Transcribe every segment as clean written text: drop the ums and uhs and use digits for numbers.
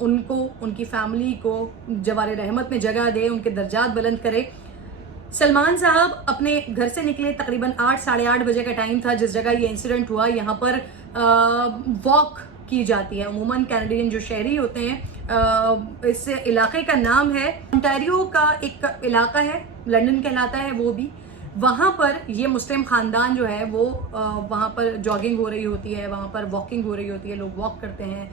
ان کو, ان کی فیملی کو جوار رحمت میں جگہ دے, ان کے درجات بلند کرے. سلمان صاحب اپنے گھر سے نکلے, تقریباً 8 ساڑھے 8 بجے کا ٹائم تھا جس جگہ یہ انسیڈنٹ ہوا. یہاں پر واک کی جاتی ہے. عموماً کینیڈین جو شہری ہوتے ہیں, اس علاقے کا نام ہے انٹیریو کا ایک علاقہ ہے, لنڈن کہلاتا ہے وہ بھی. وہاں پر یہ مسلم خاندان جو ہے وہ وہاں پر جاگنگ ہو رہی ہوتی ہے, وہاں پر واکنگ ہو رہی ہوتی ہے, لوگ واک کرتے ہیں.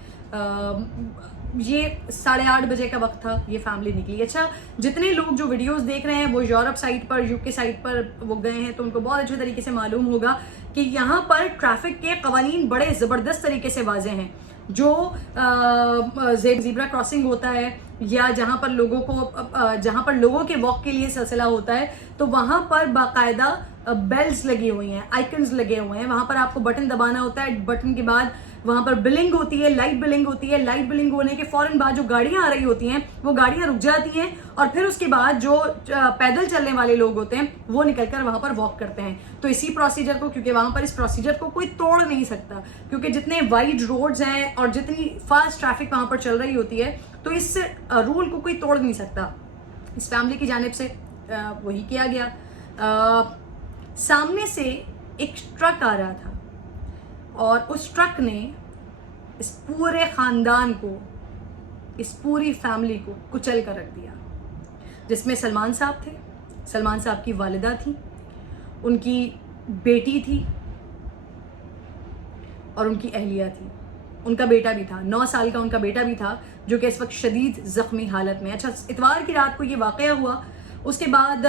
یہ 8:30 بجے کا وقت تھا, یہ فیملی نکلی. اچھا, جتنے لوگ جو ویڈیوز دیکھ رہے ہیں وہ یورپ سائٹ پر, UK سائٹ پر وہ گئے ہیں, تو ان کو بہت اچھے طریقے سے معلوم ہوگا کہ یہاں پر ٹریفک کے قوانین بڑے زبردست طریقے سے واضح ہیں. جو زیبرا کراسنگ ہوتا ہے یا جہاں پر لوگوں کے واک کے لیے سلسلہ ہوتا ہے, تو وہاں پر باقاعدہ بیلز لگی ہوئی ہیں, آئکنز لگے ہوئے ہیں. وہاں پر آپ کو بٹن دبانا ہوتا ہے, بٹن کے بعد وہاں پر بلنگ ہوتی ہے, لائٹ بلنگ ہوتی ہے. لائٹ بلنگ ہونے کے فوراً بعد جو گاڑیاں آ رہی ہوتی ہیں وہ گاڑیاں رک جاتی ہیں, اور پھر اس کے بعد جو پیدل چلنے والے لوگ ہوتے ہیں وہ نکل کر وہاں پر واک کرتے ہیں. تو اسی پروسیجر کو, کیونکہ وہاں پر اس پروسیجر کو کوئی توڑ نہیں سکتا, کیونکہ جتنے وائڈ روڈز ہیں اور جتنی فاسٹ ٹریفک وہاں پر چل رہی ہوتی ہے, تو اس رول کو کوئی توڑ نہیں سکتا. اس فیملی کی جانب سے وہی کیا گیا. سامنے سے ایک ٹرک آ رہا تھا اور اس ٹرک نے اس پورے خاندان کو, اس پوری فیملی کو کچل کر رکھ دیا, جس میں سلمان صاحب تھے, سلمان صاحب کی والدہ تھی, ان کی بیٹی تھی اور ان کی اہلیہ تھی. ان کا بیٹا بھی تھا, 9 سال کا ان کا بیٹا بھی تھا, جو کہ اس وقت شدید زخمی حالت میں. اچھا, اتوار کی رات کو یہ واقعہ ہوا. اس کے بعد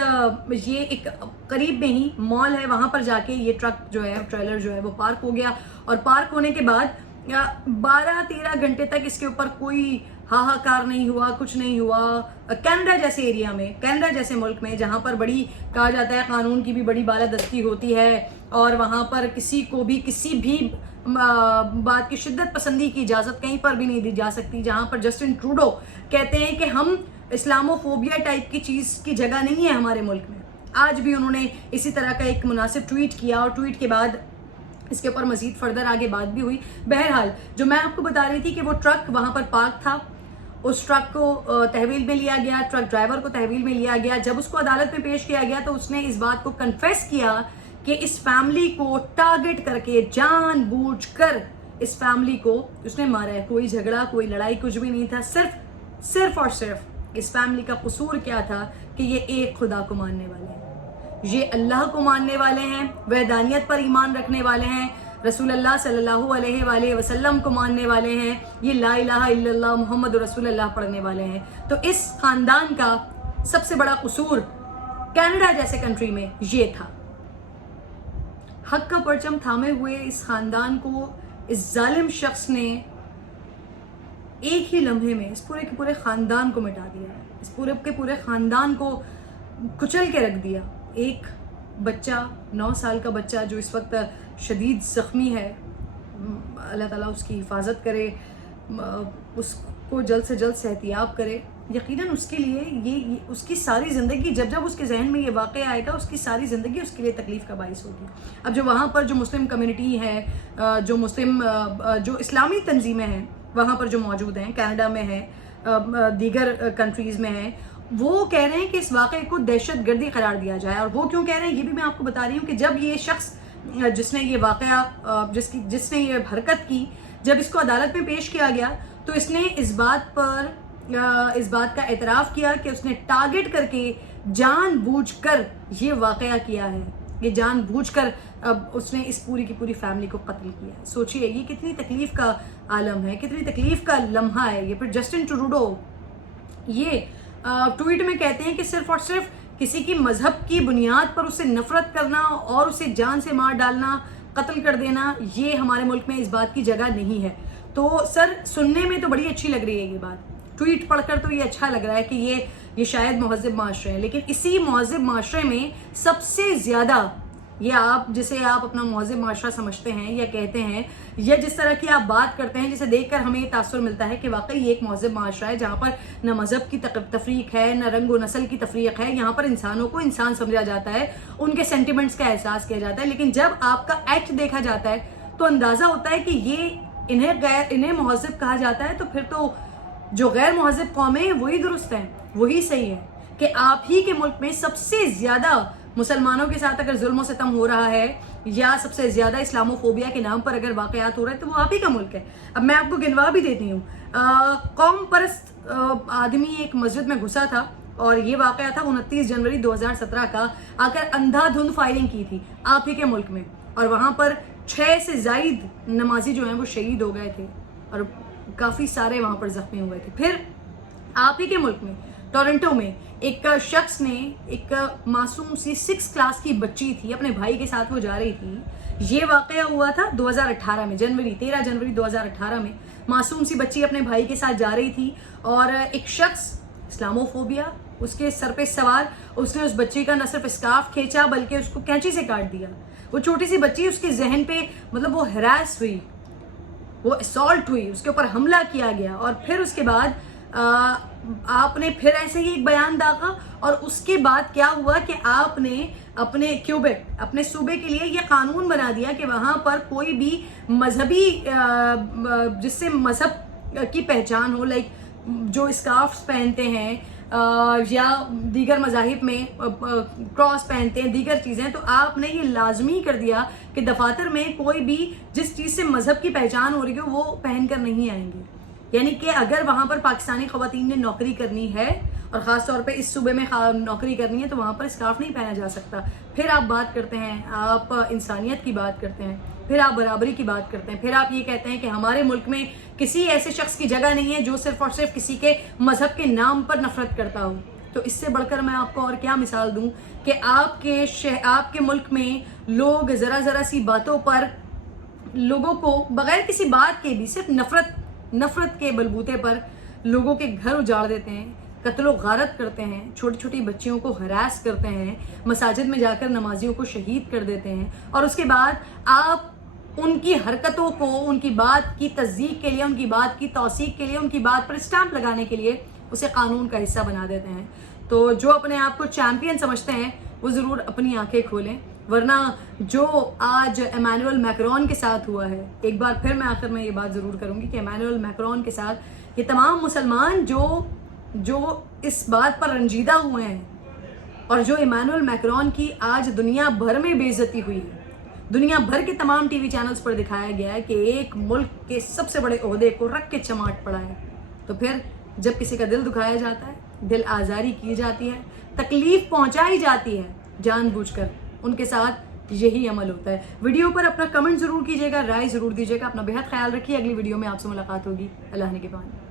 یہ ایک قریب میں ہی مال ہے, وہاں پر جا کے یہ ٹرک جو ہے, ٹریلر جو ہے وہ پارک ہو گیا. اور پارک ہونے کے بعد 12-13 گھنٹے تک اس کے اوپر کوئی ہاہاکار نہیں ہوا, کچھ نہیں ہوا. کینیڈا جیسے ایریا میں, کینیڈا جیسے ملک میں جہاں پر بڑی کہا جاتا ہے قانون کی بھی بڑی بالادستی ہوتی ہے, اور وہاں پر کسی کو بھی کسی بھی بات کی شدت پسندی کی اجازت کہیں پر بھی نہیں دی جا سکتی. جہاں پر جسٹن ٹروڈو کہتے ہیں کہ ہم اسلامو فوبیا ٹائپ کی چیز کی جگہ نہیں ہے ہمارے ملک میں. آج بھی انہوں نے اسی طرح کا ایک مناسب ٹویٹ کیا, اور ٹویٹ کے بعد اس کے اوپر مزید فردر آگے بات بھی ہوئی. بہرحال جو میں آپ کو بتا رہی تھی کہ وہ ٹرک وہاں پر پارک تھا, اس ٹرک کو تحویل میں لیا گیا, ٹرک ڈرائیور کو تحویل میں لیا گیا. جب اس کو عدالت میں پیش کیا گیا تو اس نے اس بات کو کنفیس کیا کہ اس فیملی کو ٹارگٹ کر کے جان بوجھ کر اس فیملی کو اس نے مارا ہے. کوئی جھگڑا, کوئی لڑائی, کچھ بھی نہیں تھا. صرف اور صرف اس فیملی کا قصور کیا تھا کہ یہ ایک خدا کو ماننے والے ہیں, یہ اللہ کو ماننے والے ہیں, وحدانیت پر ایمان رکھنے والے ہیں, رسول اللہ صلی اللہ علیہ وآلہ وسلم کو ماننے والے ہیں, یہ لا الہ الا اللہ محمد رسول اللہ پڑھنے والے ہیں. تو اس خاندان کا سب سے بڑا قصور کینیڈا جیسے کنٹری میں یہ تھا. حق کا پرچم تھامے ہوئے اس خاندان کو اس ظالم شخص نے ایک ہی لمحے میں اس پورے کے پورے خاندان کو مٹا دیا, اس پورے کے پورے خاندان کو کچل کے رکھ دیا. ایک بچہ, 9 سال کا بچہ جو اس وقت شدید زخمی ہے, اللہ تعالیٰ اس کی حفاظت کرے, اس کو جلد سے جلد صحتیاب کرے. یقیناً اس کے لیے یہ اس کی ساری زندگی, جب اس کے ذہن میں یہ واقعہ آئے گا, اس کی ساری زندگی اس کے لیے تکلیف کا باعث ہوگی. اب جو وہاں پر جو مسلم کمیونٹی ہے, جو اسلامی تنظیمیں ہیں وہاں پر جو موجود ہیں, کینیڈا میں ہیں, دیگر کنٹریز میں ہیں, وہ کہہ رہے ہیں کہ اس واقعے کو دہشت گردی قرار دیا جائے. اور وہ کیوں کہہ رہے ہیں یہ بھی میں آپ کو بتا رہی ہوں کہ جب یہ شخص جس نے یہ واقعہ جس نے یہ حرکت کی, جب اس کو عدالت میں پیش کیا گیا تو اس نے اس بات کا اعتراف کیا کہ اس نے ٹارگٹ کر کے جان بوجھ کر یہ واقعہ کیا ہے, یہ جان بوجھ کر اس نے اس پوری کی پوری فیملی کو قتل کیا ہے. سوچئے یہ کتنی تکلیف کا عالم ہے, کتنی تکلیف کا لمحہ ہے یہ. پھر جسٹن ٹروڈو یہ ٹویٹ میں کہتے ہیں کہ صرف اور صرف کسی کی مذہب کی بنیاد پر اسے نفرت کرنا اور اسے جان سے مار ڈالنا, قتل کر دینا, یہ ہمارے ملک میں اس بات کی جگہ نہیں ہے. تو سر سننے میں تو بڑی اچھی لگ رہی ہے یہ بات, ٹویٹ پڑھ کر تو یہ اچھا لگ رہا ہے کہ یہ شاید مہذب معاشرے ہیں, لیکن اسی مہذب معاشرے میں سب سے زیادہ یہ جسے آپ اپنا مہذب معاشرہ سمجھتے ہیں یا کہتے ہیں, یا جس طرح کی آپ بات کرتے ہیں, جسے دیکھ کر ہمیں یہ تاثر ملتا ہے کہ واقعی یہ ایک مہذب معاشرہ ہے جہاں پر نہ مذہب کی تفریق ہے, نہ رنگ و نسل کی تفریق ہے. یہاں پر انسانوں کو انسان سمجھا جاتا ہے, ان کے سینٹیمنٹس کا احساس کیا جاتا ہے. لیکن جب آپ کا ایکٹ دیکھا جاتا ہے تو اندازہ ہوتا ہے کہ یہ انہیں مہذب کہا جاتا ہے, تو پھر تو جو غیر مہذب قومیں ہیں وہی درست ہیں, وہی صحیح ہے کہ آپ ہی کے ملک میں سب سے زیادہ مسلمانوں کے ساتھ اگر ظلم و ستم ہو رہا ہے یا سب سے زیادہ اسلاموفوبیا کے نام پر اگر واقعات ہو رہے ہیں تو وہ آپ ہی کا ملک ہے. اب میں آپ کو گنوا بھی دیتی ہوں. قوم پرست آدمی ایک مسجد میں گھسا تھا اور یہ واقعہ تھا 29 جنوری 2017 کا. آ کر اندھا دھند فائرنگ کی تھی آپ ہی کے ملک میں, اور وہاں پر 6 سے زائد نمازی جو ہیں وہ شہید ہو گئے تھے اور کافی سارے وہاں پر زخمی ہوئے تھے. پھر آپ ہی کے ملک میں ٹورنٹو میں ایک شخص نے, ایک معصوم سی 6 کلاس کی بچی تھی, اپنے بھائی کے ساتھ وہ جا رہی تھی. یہ واقعہ ہوا تھا 2018 میں, 13 جنوری 2018 میں. معصوم سی بچی اپنے بھائی کے ساتھ جا رہی تھی اور ایک شخص اسلاموفوبیا اس کے سر پہ سوار, اس نے اس بچی کا نہ صرف اسکارف کھینچا بلکہ اس کو کینچی سے کاٹ دیا. وہ چھوٹی سی بچی, اس کے ذہن پہ مطلب وہ ہراس ہوئی, وہ اسالٹ ہوئی, اس کے اوپر حملہ کیا گیا. اور پھر اس کے بعد آپ نے پھر ایسے ہی ایک بیان داغا اور اس کے بعد کیا ہوا کہ آپ نے اپنے کیوبیک, اپنے صوبے کے لیے یہ قانون بنا دیا کہ وہاں پر کوئی بھی مذہبی جس سے مذہب کی پہچان ہو, لائک جو اسکارفس پہنتے ہیں یا دیگر مذاہب میں کراس پہنتے ہیں, دیگر چیزیں, تو آپ نے یہ لازمی کر دیا کہ دفاتر میں کوئی بھی جس چیز سے مذہب کی پہچان ہو رہی ہو وہ پہن کر نہیں آئیں گے. یعنی کہ اگر وہاں پر پاکستانی خواتین نے نوکری کرنی ہے اور خاص طور پہ اس صوبے میں نوکری کرنی ہے تو وہاں پر اسکارف نہیں پہنا جا سکتا. پھر آپ بات کرتے ہیں, آپ انسانیت کی بات کرتے ہیں, پھر آپ برابری کی بات کرتے ہیں, پھر آپ یہ کہتے ہیں کہ ہمارے ملک میں کسی ایسے شخص کی جگہ نہیں ہے جو صرف اور صرف کسی کے مذہب کے نام پر نفرت کرتا ہو. تو اس سے بڑھ کر میں آپ کو اور کیا مثال دوں کہ آپ کے ملک میں لوگ ذرا سی باتوں پر لوگوں کو بغیر کسی بات کے بھی صرف نفرت کے بلبوتے پر لوگوں کے گھر اجاڑ دیتے ہیں, قتل و غارت کرتے ہیں, چھوٹی چھوٹی بچیوں کو ہراس کرتے ہیں, مساجد میں جا کر نمازیوں کو شہید کر دیتے ہیں, اور اس کے بعد آپ ان کی حرکتوں کو, ان کی بات کی تصدیق کے لیے, ان کی بات کی توثیق کے لیے, ان کی بات پر اسٹامپ لگانے کے لیے اسے قانون کا حصہ بنا دیتے ہیں. تو جو اپنے آپ کو چیمپئن سمجھتے ہیں وہ ضرور اپنی آنکھیں کھولیں, ورنہ جو آج ایمانوئل میکرون کے ساتھ ہوا ہے, ایک بار پھر میں آخر میں یہ بات ضرور کروں گی کہ ایمانوئل میکرون کے ساتھ یہ تمام مسلمان جو اس بات پر رنجیدہ ہوئے ہیں اور جو ایمانوئل میکرون کی آج دنیا بھر میں بے عزتی ہوئی ہے, دنیا بھر کے تمام ٹی وی چینلز پر دکھایا گیا ہے کہ ایک ملک کے سب سے بڑے عہدے کو رکھ کے چماٹ پڑا ہے. تو پھر جب کسی کا دل دکھایا جاتا ہے, دل آزاری کی جاتی ہے, تکلیف پہنچائی جاتی ہے جان بوجھ کر, ان کے ساتھ یہی عمل ہوتا ہے. ویڈیو پر اپنا کمنٹ ضرور کیجیے گا, رائے ضرور دیجیے گا. اپنا بہت خیال رکھیے. اگلی ویڈیو میں آپ سے ملاقات ہوگی. اللہ نے کے بعد.